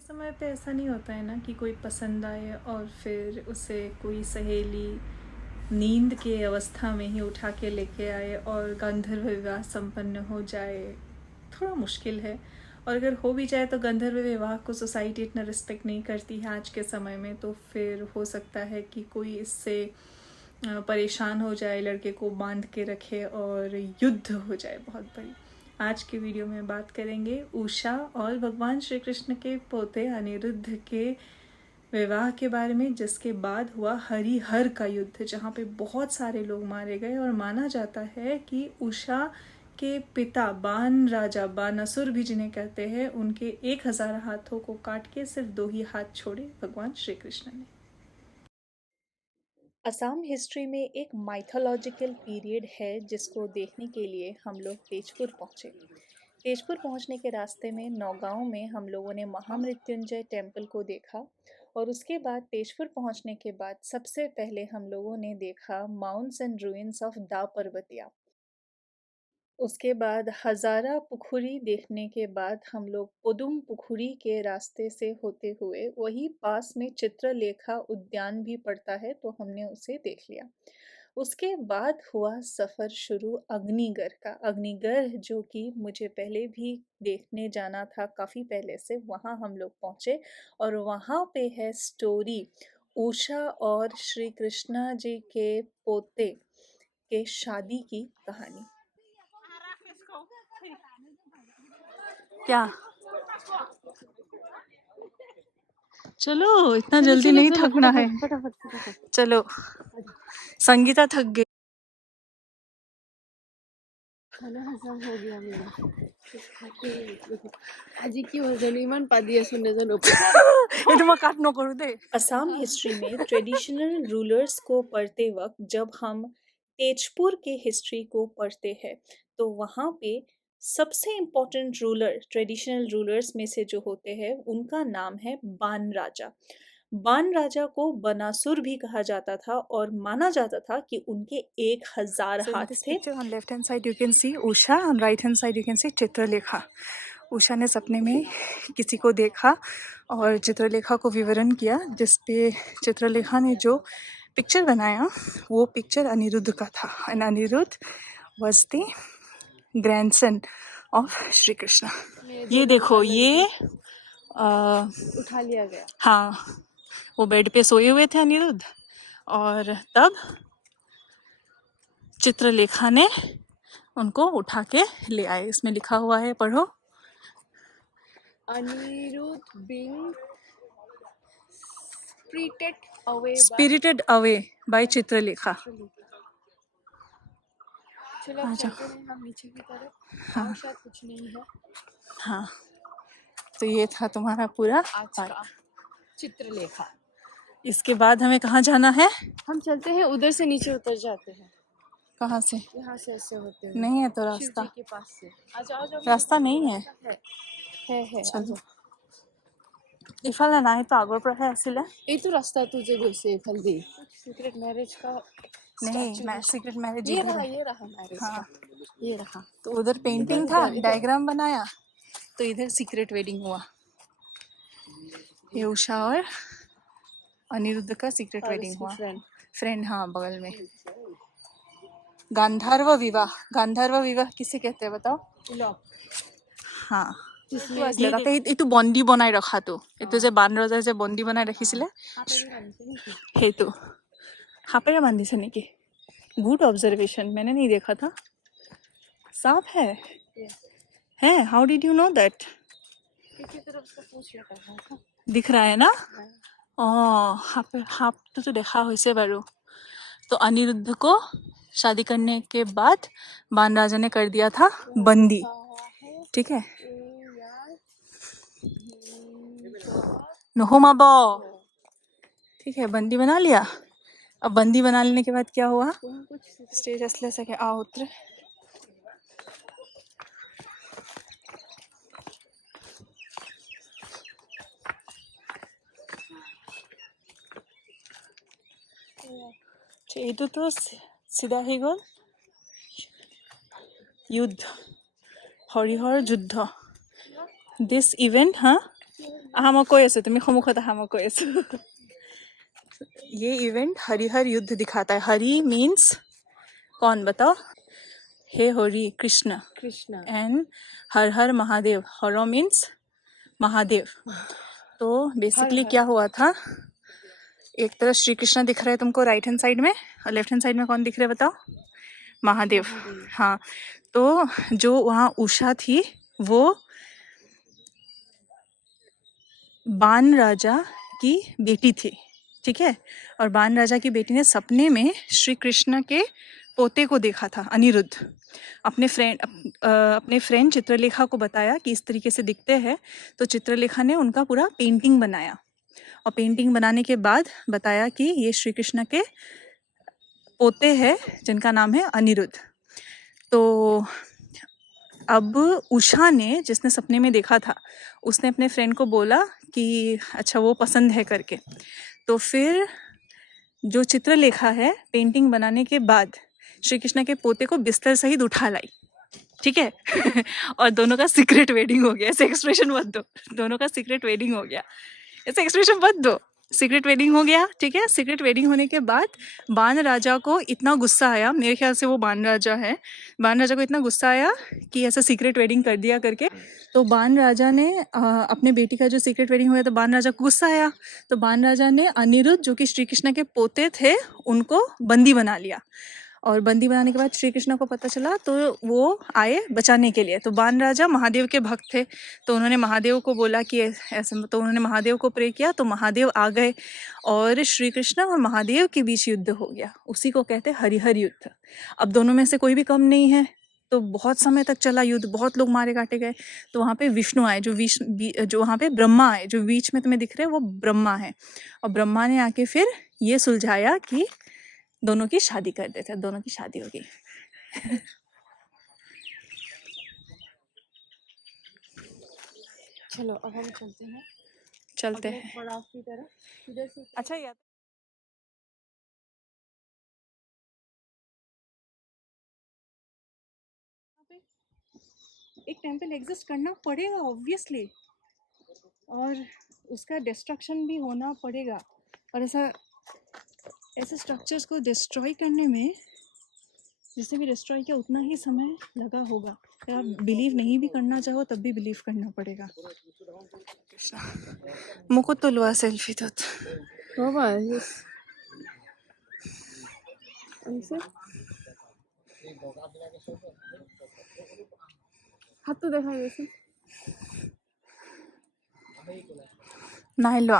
के समय पे ऐसा नहीं होता है ना कि कोई पसंद आए और फिर उसे कोई सहेली नींद के अवस्था में ही उठा के लेके आए और गंधर्व विवाह संपन्न हो जाए। थोड़ा मुश्किल है। और अगर हो भी जाए तो गंधर्व विवाह को सोसाइटी इतना रिस्पेक्ट नहीं करती है आज के समय में, तो फिर हो सकता है कि कोई इससे परेशान हो जाए, लड़के को बांध के रखे और युद्ध हो जाए बहुत बड़ी। आज के वीडियो में बात करेंगे उषा और भगवान श्री कृष्ण के पोते अनिरुद्ध के विवाह के बारे में, जिसके बाद हुआ हरिहर का युद्ध, जहाँ पे बहुत सारे लोग मारे गए। और माना जाता है कि उषा के पिता बान राजा, बानासुर भी जिन्हें कहते हैं, उनके 1000 हाथों को काट के सिर्फ 2 ही हाथ छोड़े भगवान श्री कृष्ण ने। असम हिस्ट्री में एक माइथोलॉजिकल पीरियड है जिसको देखने के लिए हम लोग तेजपुर पहुँचे। तेजपुर पहुँचने के रास्ते में नौगांव में हम लोगों ने महामृत्युंजय टेम्पल को देखा, और उसके बाद तेजपुर पहुँचने के बाद सबसे पहले हम लोगों ने देखा mounts and ruins of the Parvatiya. उसके बाद हज़ारा पुखुरी देखने के बाद हम लोग पुदुम पुखुरी के रास्ते से होते हुए वही पास में चित्रलेखा उद्यान भी पड़ता है, तो हमने उसे देख लिया। उसके बाद हुआ सफ़र शुरू अग्निगढ़ का। अग्निगढ़ जो कि मुझे पहले भी देखने जाना था काफ़ी पहले से, वहाँ हम लोग पहुँचे और वहाँ पे है स्टोरी उषा और श्री कृष्णा जी के पोते के शादी की कहानी। क्या चलो, इतना जल्दी नहीं थकना है। चलो, संगीता थक गई। खाना हजम हो गया मेरा। আজি কি হ'ল জানো ইমান পাদি আছো নেজানো। এটা मैं काट न करूँ दे। असम हिस्ट्री में ट्रेडिशनल रूलर्स को पढ़ते वक्त जब हम तेजपुर के हिस्ट्री को पढ़ते हैं तो वहाँ पे सबसे इम्पोर्टेंट रूलर, ट्रेडिशनल रूलर्स में से जो होते हैं, उनका नाम है बान राजा। बान राजा को बनासुर भी कहा जाता था और माना जाता था कि उनके 1000 हाथ थे। On left hand side you can see Usha, on right hand side you can see Chitralekha. Usha ने सपने में किसी को देखा और चित्रलेखा को विवरण किया, जिस पे चित्रलेखा ने जो पिक्चर बनाया वो पिक्चर अनिरुद्ध का था। And Aniruddh was the grandson of Shri Krishna. ये देखो, ये उठा लिया गया। हाँ, वो बेड पे सोए हुए थे अनिरुद्ध, और तब चित्रलेखा ने उनको उठा के ले आए। इसमें लिखा हुआ है, पढ़ो। Aniruddh being spirited away by Chitralekha. चलो अब चलते हैं हम नीचे की तरफ। हाँ, शायद कुछ नहीं है। हाँ, तो ये था तुम्हारा पूरा आज का चित्रलेखा। इसके बाद हमें कहाँ जाना है? हम चलते हैं उधर से नीचे उतर जाते हैं। कहाँ से? यहाँ से ऐसे होते हैं। नहीं है तो शिव रास्ता। जी के पास से। आ जाओ। रास्ता नहीं है। है। इफाले नाही तो आगोर पर है आसिले। ये तो रास्ता तुझे গৈছে इफाल दी। सीक्रेट मैरिज का नहीं, मैं सीक्रेट मैरिज ये इधर रहा, है। ये रहा मैरिज हाँ, का। ये रहा। तो उधर पेंटिंग था, डायग्राम बनाया, तो इधर सीक्रेट वेडिंग हुआ। ये उषा और अनिरुद्ध का सीक्रेट वेडिंग हुआ। फ्रेंड, हाँ, बगल में। गांधर्व विवाह। गांधर्व विवाह किसे कहते हैं बताओ? हाँ, এইটো বন্দী বনাই ৰখাটো, এইটো যে বান ৰজাই যে বন্দী বনাই ৰাখিছিলে সেইটো সাপেৰে বান্ধিছে নেকি? गुड ऑब्जर्वेशन, मैंने नहीं देखा था। सांप है? How did you know that? दिख रहा है ना? हाप तो देखा होइसे बारू। तो अनिरुद्ध को शादी करने के बाद बान राजा ने कर दिया था बंदी। ठीक है, नहोमाबो। ठीक है, बंदी बना लिया। अब बंदी बना लेने के बाद क्या हुआ? स्टेज असले सके आ उतरे। এইটো তো सीधा ही गल युद्ध, हरिहर युद्ध। दिस इवेंट, हाँ, আহা মই কৈ আছো, তুমি সন্মুখত আহা, মই কৈ আছো। ये इवेंट हरिहर युद्ध दिखाता है। हरि मीन्स कौन बताओ? हे हरि कृष्ण कृष्ण एंड हर हर महादेव, हरो मीन्स महादेव। तो बेसिकली क्या हुआ था, एक तरफ श्री कृष्ण दिख रहे हैं तुमको राइट हैंड साइड में, और लेफ्ट हैंड साइड में कौन दिख रहे हैं बताओ? महादेव। हाँ, तो जो वहाँ उषा थी वो बान राजा की बेटी थी, ठीक है। और बान राजा की बेटी ने सपने में श्री कृष्ण के पोते को देखा था, अनिरुद्ध। अपने फ्रेंड चित्रलेखा को बताया कि इस तरीके से दिखते हैं, तो चित्रलेखा ने उनका पूरा पेंटिंग बनाया, और पेंटिंग बनाने के बाद बताया कि ये श्री कृष्ण के पोते हैं जिनका नाम है अनिरुद्ध। तो अब उषा ने, जिसने सपने में देखा था, उसने अपने फ्रेंड को बोला कि अच्छा वो पसंद है करके। तो फिर जो चित्रलेखा है पेंटिंग बनाने के बाद श्री कृष्ण के पोते को बिस्तर सहित उठा लाई, ठीक है। और दोनों का सीक्रेट वेडिंग हो गया। ऐसे एक्सप्रेशन मत दो, दोनों का सीक्रेट वेडिंग हो गया, ऐसे एक्सप्रेशन मत दो। सीक्रेट वेडिंग हो गया, ठीक है। सीक्रेट वेडिंग होने के बाद बान राजा को इतना गुस्सा आया, मेरे ख्याल से वो बान राजा है, बान राजा को इतना गुस्सा आया कि ऐसा सीक्रेट वेडिंग कर दिया करके। तो बान राजा ने अपने बेटी का जो सीक्रेट वेडिंग हुआ, तो बान राजा को गुस्सा आया, तो बान राजा ने अनिरुद्ध जो कि श्री कृष्ण के पोते थे उनको बंदी बना लिया। और बंदी बनाने के बाद श्री कृष्ण को पता चला, तो वो आए बचाने के लिए। तो बान राजा महादेव के भक्त थे, तो उन्होंने महादेव को बोला कि ऐसे, तो उन्होंने महादेव को प्रे किया, तो महादेव आ गए और श्री कृष्ण और महादेव के बीच युद्ध हो गया। उसी को कहते हैं हरिहर युद्ध। अब दोनों में से कोई भी कम नहीं है, तो बहुत समय तक चला युद्ध, बहुत लोग मारे काटे गए। तो वहाँ पे विष्णु आए, जो वहाँ पे ब्रह्मा आए, जो बीच में तुम्हें दिख रहे हैं वो ब्रह्मा है। और ब्रह्मा ने आके फिर ये सुलझाया कि दोनों की शादी कर देते, दोनों की शादी होगी। चलो अब हम चलते हैं चलते अगले हैं। पड़ाव की तरफ। इधर से अच्छा यार, एक टेम्पल एग्जिस्ट करना पड़ेगा ऑब्वियसली, और उसका डिस्ट्रक्शन भी होना पड़ेगा। और ऐसे स्ट्रक्चर्स को डिस्ट्रॉय करने में जिससे भी डिस्ट्रॉय किया उतना ही समय लगा होगा। अगर आप बिलीव नहीं भी करना चाहो तब भी बिलीव करना पड़ेगा। मुको तो लो सेल्फी तो बाबा ऐसे हाथ तो देखा जैसे नाइलो